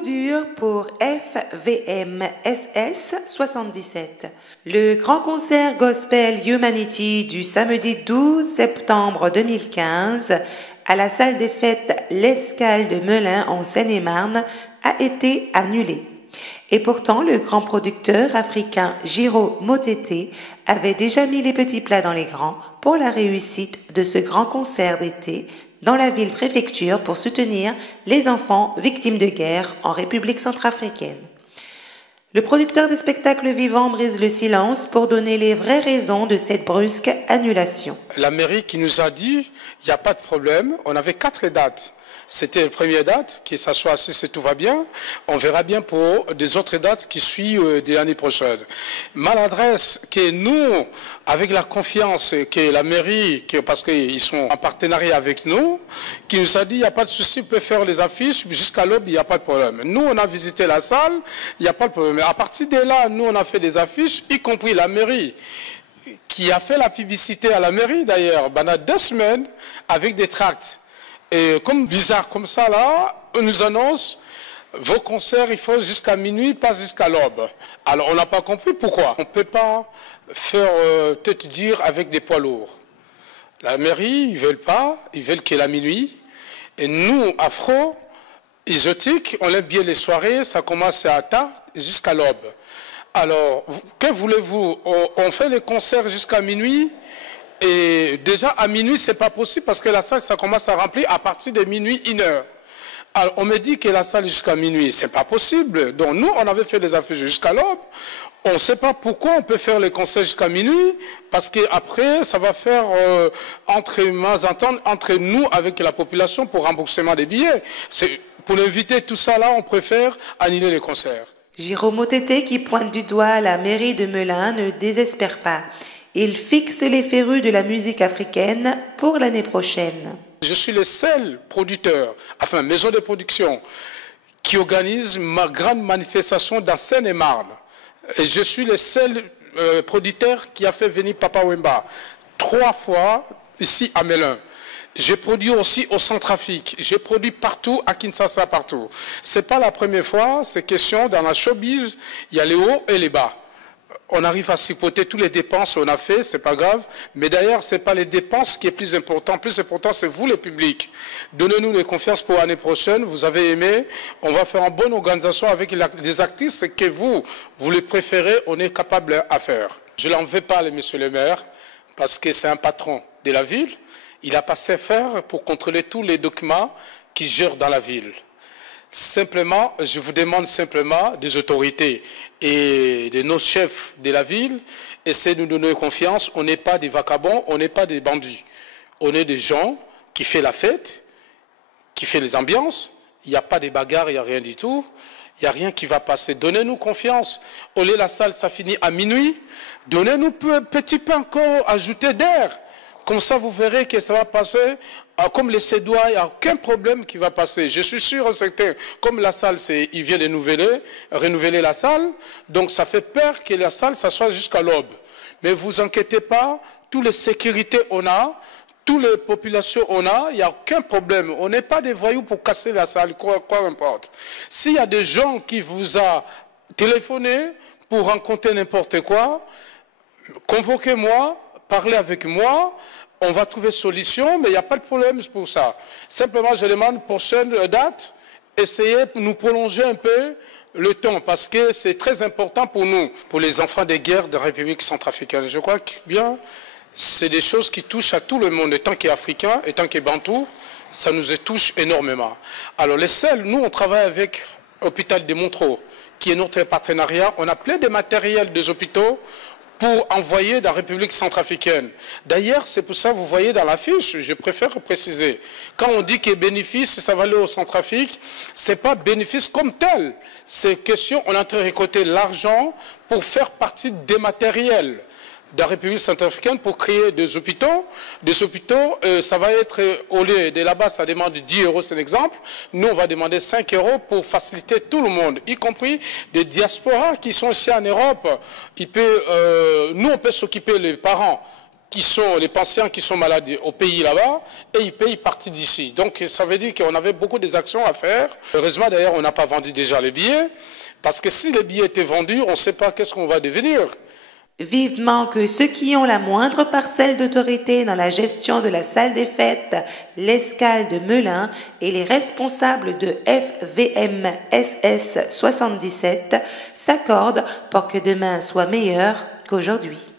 Coup dur pour FVMSS 77. Le grand concert Gospel Humanity du samedi 12 septembre 2015 à la salle des fêtes L'Escale de Melun en Seine-et-Marne a été annulé. Et pourtant, le grand producteur africain Giro Motete avait déjà mis les petits plats dans les grands pour la réussite de ce grand concert d'été dans la ville-préfecture pour soutenir les enfants victimes de guerre en République centrafricaine. Le producteur des spectacles vivants brise le silence pour donner les vraies raisons de cette brusque annulation. La mairie qui nous a dit, il n'y a pas de problème, on avait 4 dates. C'était la première date, que ça soit si tout va bien. On verra bien pour des autres dates qui suivent des années prochaines. Maladresse que nous, avec la confiance que la mairie, parce qu'ils sont en partenariat avec nous, qui nous a dit, il n'y a pas de souci, on peut faire les affiches, jusqu'à l'aube, il n'y a pas de problème. Nous, on a visité la salle, il n'y a pas de problème. À partir de là, nous, on a fait des affiches, y compris la mairie, qui a fait la publicité à la mairie d'ailleurs, pendant 2 semaines, avec des tracts. Et comme bizarre comme ça, là, on nous annonce vos concerts, il faut jusqu'à minuit, pas jusqu'à l'aube. Alors, on n'a pas compris pourquoi. On ne peut pas faire tête dure avec des poids lourds. La mairie, ils ne veulent pas, ils veulent qu'il y ait la minuit. Et nous, Afro, exotiques, on aime bien les soirées, ça commence à tard jusqu'à l'aube. Alors, que voulez-vous? On fait les concerts jusqu'à minuit. Et déjà, à minuit, ce n'est pas possible parce que la salle, ça commence à remplir à partir de minuit, 1h. Alors, on me dit que la salle jusqu'à minuit, ce n'est pas possible. Donc, nous, on avait fait des affiches jusqu'à l'aube. On ne sait pas pourquoi on peut faire les concerts jusqu'à minuit, parce qu'après, ça va faire entendre entre nous avec la population pour remboursement des billets. Pour éviter tout ça, là, on préfère annuler les concerts. Giro Motete, qui pointe du doigt la mairie de Melun, ne désespère pas. Il fixe les férus de la musique africaine pour l'année prochaine. Je suis le seul producteur, enfin maison de production, qui organise ma grande manifestation dans Seine-et-Marne. Et je suis le seul producteur qui a fait venir Papa Wemba 3 fois ici à Melun. J'ai produit aussi au Centrafrique, j'ai produit partout, à Kinshasa, partout. Ce n'est pas la première fois, c'est question, dans la showbiz, il y a les hauts et les bas. On arrive à supporter toutes les dépenses qu'on a fait, c'est pas grave. Mais d'ailleurs, ce n'est pas les dépenses qui est plus important. Plus important, c'est vous, le public. Donnez-nous les confiances pour l'année prochaine. Vous avez aimé. On va faire une bonne organisation avec des actrices que vous les préférez, on est capable à faire. Je ne l'en veux pas, monsieur le maire, parce que c'est un patron de la ville. Il a passé faire pour contrôler tous les documents qui gèrent dans la ville. Simplement, je vous demande simplement des autorités et de nos chefs de la ville, essayez de nous donner confiance. On n'est pas des vagabonds, on n'est pas des bandits. On est des gens qui font la fête, qui font les ambiances. Il n'y a pas de bagarres, il n'y a rien du tout. Il n'y a rien qui va passer. Donnez-nous confiance. Au lieu la salle, ça finit à minuit. Donnez-nous un petit peu encore, ajouter d'air. Comme ça, vous verrez que ça va passer. Comme les Cédois, il n'y a aucun problème qui va passer. Je suis sûr, certain, comme la salle, il vient de renouveler la salle, donc ça fait peur que la salle, ça soit jusqu'à l'aube. Mais vous inquiétez pas, toutes les sécurités on a, toutes les populations on a, il n'y a aucun problème. On n'est pas des voyous pour casser la salle, quoi importe. S'il y a des gens qui vous ont téléphoné pour rencontrer n'importe quoi, convoquez-moi, parlez avec moi. On va trouver solution, mais il n'y a pas de problème pour ça. Simplement, je demande, prochaine date, essayez de nous prolonger un peu le temps, parce que c'est très important pour nous, pour les enfants des guerres de la République centrafricaine. Je crois que bien, c'est des choses qui touchent à tout le monde, tant qu'Africain et tant qu'Bantou, ça nous touche énormément. Alors, les seuls, nous, on travaille avec l'hôpital de Montreux, qui est notre partenariat. On a plein de matériel des hôpitaux pour envoyer dans la République centrafricaine. D'ailleurs, c'est pour ça que vous voyez dans l'affiche, je préfère préciser, quand on dit que bénéfice, ça va aller au Centrafrique, ce n'est pas bénéfice comme tel. C'est question, on est en train de récolter l'argent pour faire partie des matériels de la République centrafricaine pour créer des hôpitaux. Des hôpitaux, ça va être, au lieu de là-bas, ça demande 10 €, c'est un exemple. Nous, on va demander 5 € pour faciliter tout le monde, y compris des diasporas qui sont ici en Europe. Nous, on peut s'occuper, les parents, qui sont les patients qui sont malades au pays là-bas et ils payent partie d'ici. Donc ça veut dire qu'on avait beaucoup d'actions à faire. Heureusement d'ailleurs on n'a pas vendu déjà les billets parce que si les billets étaient vendus, on ne sait pas qu'est-ce qu'on va devenir. Vivement que ceux qui ont la moindre parcelle d'autorité dans la gestion de la salle des fêtes, l'Escale de Melun et les responsables de FVMSS 77 s'accordent pour que demain soit meilleur qu'aujourd'hui.